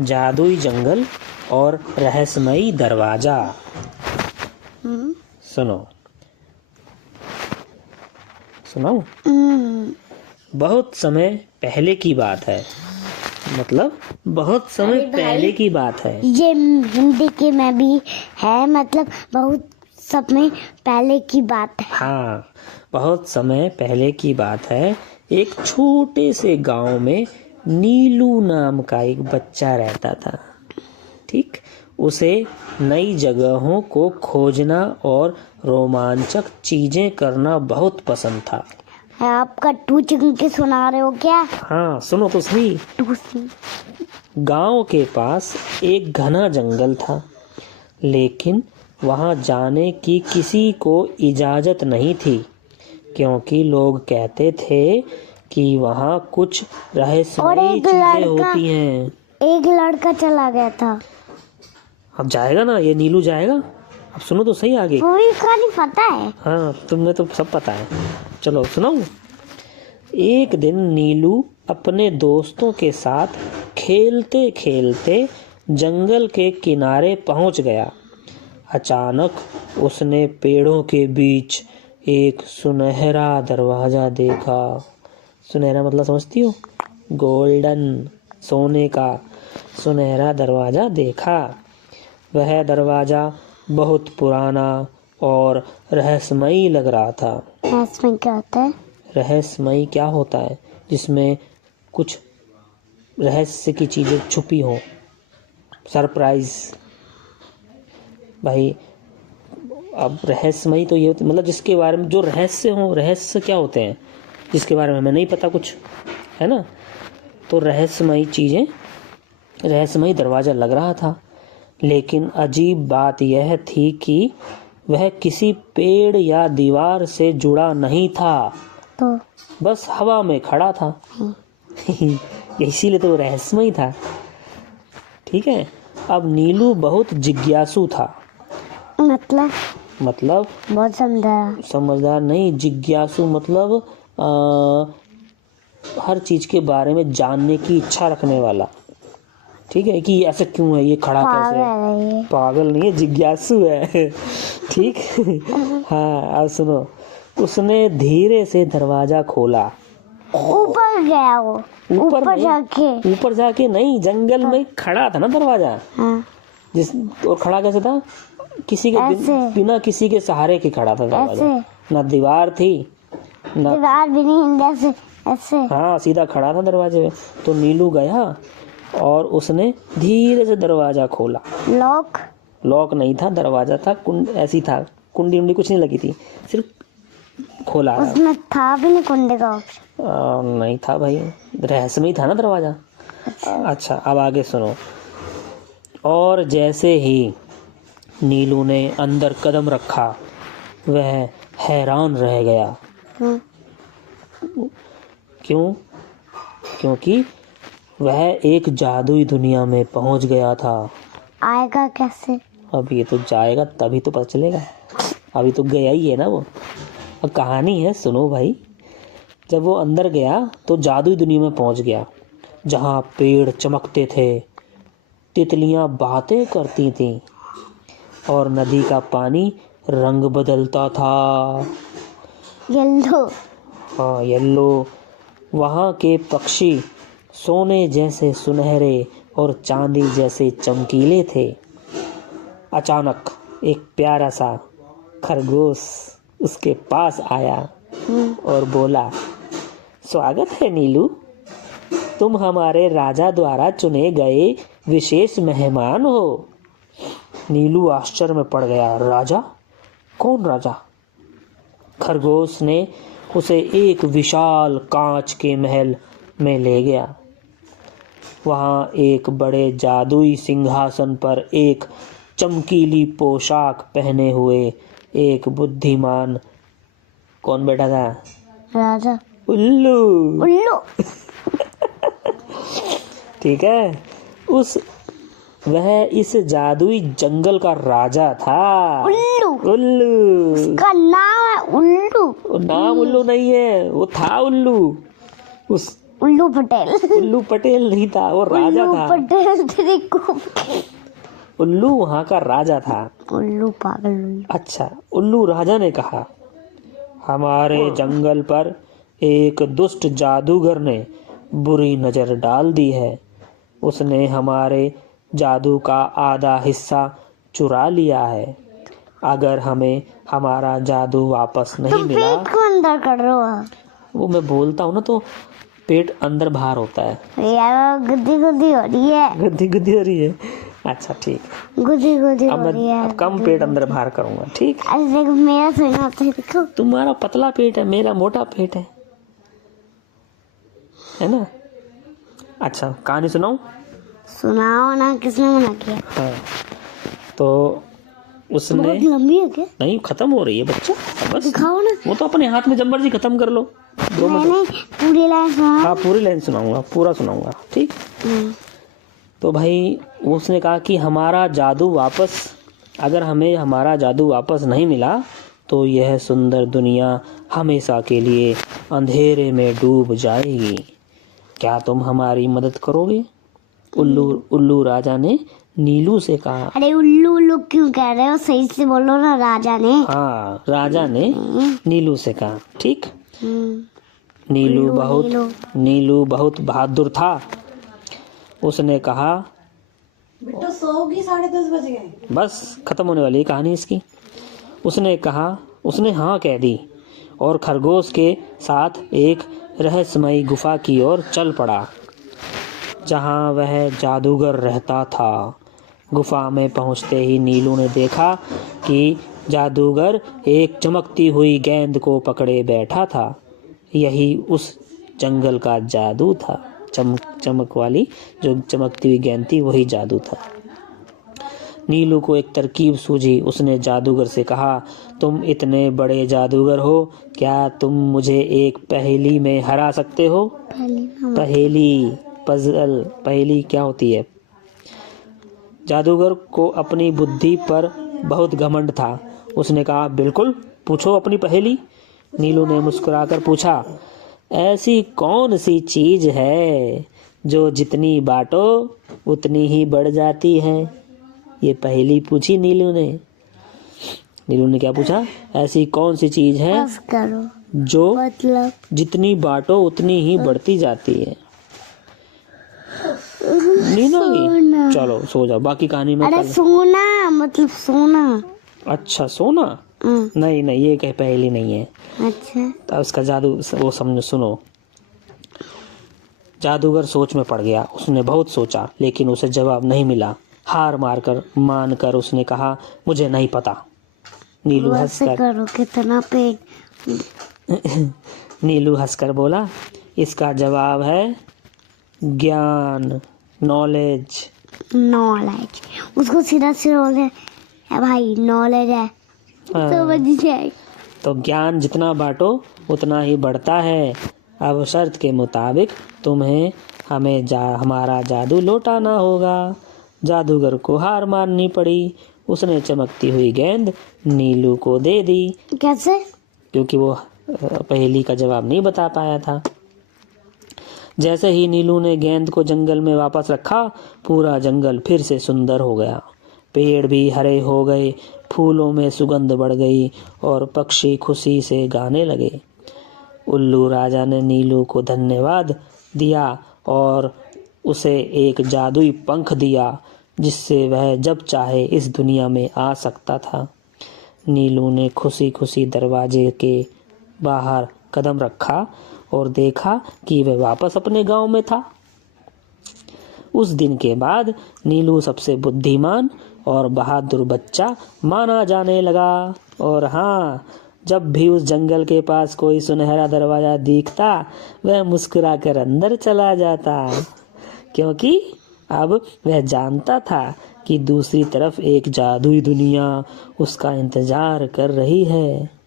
जादुई जंगल और रहस्यमयी दरवाजा। सुनो सुनो। बहुत समय पहले की बात है, मतलब बहुत समय पहले की बात है। ये हिंदी के में भी है, मतलब बहुत समय पहले की बात है। हाँ, बहुत समय पहले की बात है। एक छोटे से गांव में नीलू नाम का एक बच्चा रहता था। ठीक, उसे नई जगहों को खोजना और रोमांचक चीजें करना बहुत पसंद था। आपका टू चिकन के सुना रहे हो क्या? हाँ, सुनो तो सही। गांव के पास एक घना जंगल था, लेकिन वहां जाने की किसी को इजाजत नहीं थी, क्योंकि लोग कहते थे कि वहां कुछ रहस्यमयी चीजें होती हैं। एक लड़का चला गया था। अब जाएगा ना, ये नीलू जाएगा। अब सुनो तो सही आगे। पूरी कहानी पता है? हाँ, तुम्हें तो सब पता है। चलो सुनाऊं। एक दिन नीलू अपने दोस्तों के साथ खेलते खेलते जंगल के किनारे पहुंच गया। अचानक उसने पेड़ों के बीच एक सुनहरा दरवाजा देखा। सुनहरा मतलब समझती हो? गोल्डन, सोने का सुनहरा दरवाजा देखा। वह दरवाजा बहुत पुराना और रहस्यमयी लग रहा था। रहस्यमयी क्या होता है? रहस्यमयी क्या होता है? जिसमें कुछ रहस्य की चीजें छुपी हो, सरप्राइज। भाई, अब रहस्यमयी तो ये मतलब जिसके बारे में जो रहस्य हो। रहस्य क्या होते हैं? जिसके बारे में हमें नहीं पता कुछ, है ना? तो रहस्यमयी चीजें, रहस्यमयी दरवाजा लग रहा था। लेकिन अजीब बात यह थी कि वह किसी पेड़ या दीवार से जुड़ा नहीं था, तो बस हवा में खड़ा था। इसीलिए तो रहस्यमयी था। ठीक है। अब नीलू बहुत जिज्ञासु था। मतलब बहुत समझदार नहीं, जिज्ञासु मतलब हर चीज के बारे में जानने की इच्छा रखने वाला। ठीक है, कि ऐसा क्यों है, ये खड़ा कैसे है? पागल नहीं है, जिज्ञासु है। ठीक। हाँ, अब सुनो। उसने धीरे से दरवाजा खोला। ऊपर गया वो, ऊपर जाके नहीं, जंगल में खड़ा था ना दरवाजा। हाँ। और खड़ा कैसे था? किसी के बिना किसी के सहारे के खड़ा था दरवाजा। ना दीवार थी, ना दीवार भी नहीं, ऐसे। हाँ, सीधा खड़ा था दरवाजे में। तो नीलू गया और उसने धीरे से दरवाजा खोला। लॉक नहीं था, दरवाजा था, ऐसी था, कुंडी उंडी कुछ नहीं लगी थी, सिर्फ खोला। उसमें था भी नहीं कुंडी का ऑप्शन? नहीं था भाई, रहस्यमयी था ना दरवाजा। अच्छा, अब आगे सुनो। और जैसे ही नीलू ने अंदर कदम रखा, वह हैरान रह गया। क्यों? क्योंकि वह एक जादुई दुनिया में पहुंच गया था। आएगा कैसे? अब ये तो जाएगा तभी तो पता चलेगा। अभी तो गया ही है ना वो। अब कहानी है, सुनो भाई। जब वो अंदर गया तो जादुई दुनिया में पहुंच गया, जहां पेड़ चमकते थे, तितलियां बातें करती थीं और नदी का पानी रंग बदलता था। येलो। हाँ, येलो। वहाँ के पक्षी सोने जैसे सुनहरे और चांदी जैसे चमकीले थे। अचानक एक प्यारा सा खरगोश उसके पास आया और बोला, स्वागत है नीलू, तुम हमारे राजा द्वारा चुने गए विशेष मेहमान हो। नीलू आश्चर्य में पड़ गया। राजा? कौन राजा? खरगोश ने उसे एक विशाल कांच के महल में ले गया। वहां एक बड़े जादुई सिंहासन पर एक चमकीली पोशाक पहने हुए एक बुद्धिमान कौन बैठा था? राजा। उल्लू। ठीक है। वह इस जादुई जंगल का राजा था। उल्लू। उसका नाम है उल्लू। नाम उल्लू नहीं है, वो था उल्लू। उल्लू पटेल। उल्लू पटेल नहीं था, वो राजा उल्लू था। पटेल तेरे को। उल्लू वहां का राजा था। उल्लू पागल उल्लू। अच्छा, उल्लू राजा ने कहा, हमारे जंगल पर एक दुष्ट जादूगर ने बुरी नजर डाल दी है। उसने हमारे जादू का आधा हिस्सा चुरा लिया है। अगर हमें हमारा जादू वापस नहीं तुम मिला, पेट को अंदर कर रहे हो। वो मैं बोलता हूँ ना तो पेट अंदर बाहर होता है। यार गुद्दी गुद्दी हो रही है। गद्दी गद्दी हो रही है। अच्छा ठीक, गुद्दी गुद्दी अब हो रही मैं है। अब कम पेट अंदर बाहर करूंगा। ठीक, अरे देखो मेरा सुना होता है, देखो। तुम्हारा पतला पेट है, मेरा मोटा पेट है ना। अच्छा, कहानी सुनाऊं? सुनाओ ना, किसने मना किया? हाँ, तो उसने, बहुत लंबी है क्या? नहीं खत्म हो रही है बच्चा, बस दिखाओ ना। वो तो अपने हाथ में जब मर्जी खत्म कर लो। दो नहीं मिनट। नहीं, पूरी लाइन सुनाओ। हाँ, पूरी लाइन सुनाऊंगा, पूरा सुनाऊंगा। ठीक, तो भाई उसने कहा कि हमारा जादू वापस, अगर हमें हमारा जादू वापस नहीं मिला तो यह सुंदर दुनिया हमेशा के लिए अंधेरे में डूब जाएगी। क्या तुम हमारी मदद करोगे? उल्लू राजा ने नीलू से कहा। अरे उल्लू उल्लू क्यों कह रहे हो? सही से बोलो ना, राजा ने। हाँ, राजा ने नीलू से कहा। ठीक, हम्म, नीलू बहुत बहादुर था। उसने कहा, बेटा सोओगी, 10:30 बज गए। बस खत्म होने वाली है कहानी इसकी। उसने कहा, उसने हाँ कह दी और खरगोश के साथ एक रहस्यमयी गुफा की ओर चल पड़ा जहाँ वह जादूगर रहता था। गुफा में पहुँचते ही नीलू ने देखा कि जादूगर एक चमकती हुई गेंद को पकड़े बैठा था। यही उस जंगल का जादू था। चमक वाली जो चमकती हुई गेंद थी, वही जादू था। नीलू को एक तरकीब सूझी। उसने जादूगर से कहा, तुम इतने बड़े जादूगर हो, क्या तुम मुझे एक पहेली में हरा सकते हो? पहेली, पजल, पहेली क्या होती है? जादूगर को अपनी बुद्धि पर बहुत घमंड था। उसने कहा, बिल्कुल, पूछो अपनी पहेली। नीलू ने मुस्कुराकर पूछा, ऐसी कौन सी चीज है जो जितनी बांटो उतनी ही बढ़ जाती है? ये पहेली पूछी नीलू ने। नीलू ने क्या पूछा? ऐसी कौन सी चीज है जो मतलब जितनी बांटो उतनी ही बढ़ती जाती है? नींद आ गई? चलो सो जाओ, बाकी कहानी में अरे सोना, मतलब सोना। अच्छा, सोना? नहीं नहीं, ये कहीं पहेली नहीं है। अच्छा, तो उसका जादू वो समझो, सुनो। जादूगर सोच में पड़ गया। उसने बहुत सोचा लेकिन उसे जवाब नहीं मिला। हार मानकर उसने कहा, मुझे नहीं पता। नीलू हंसकर बोला, इसका जवाब है ज्ञान, नॉलेज। उसको सीधा बोले, भाई नॉलेज है। तो ज्ञान जितना बांटो उतना ही बढ़ता है। अब शर्त के मुताबिक तुम्हें हमारा जादू लौटाना होगा। जादूगर को हार माननी पड़ी। उसने चमकती हुई गेंद नीलू को दे दी। कैसे? क्योंकि वो पहेली का जवाब नहीं बता पाया था। जैसे ही नीलू ने गेंद को जंगल में वापस रखा, पूरा जंगल फिर से सुंदर हो गया। पेड़ भी हरे हो गए, फूलों में सुगंध बढ़ गई और पक्षी खुशी से गाने लगे। उल्लू राजा ने नीलू को धन्यवाद दिया और उसे एक जादुई पंख दिया जिससे वह जब चाहे इस दुनिया में आ सकता था। नीलू ने खुशी खुशी दरवाजे के बाहर कदम रखा और देखा कि वह वापस अपने गांव में था। उस दिन के बाद नीलू सबसे बुद्धिमान और बहादुर बच्चा माना जाने लगा। और हाँ, जब भी उस जंगल के पास कोई सुनहरा दरवाजा दिखता, वह मुस्कुराकर अंदर चला जाता, क्योंकि अब वह जानता था कि दूसरी तरफ एक जादुई दुनिया उसका इंतजार कर रही है।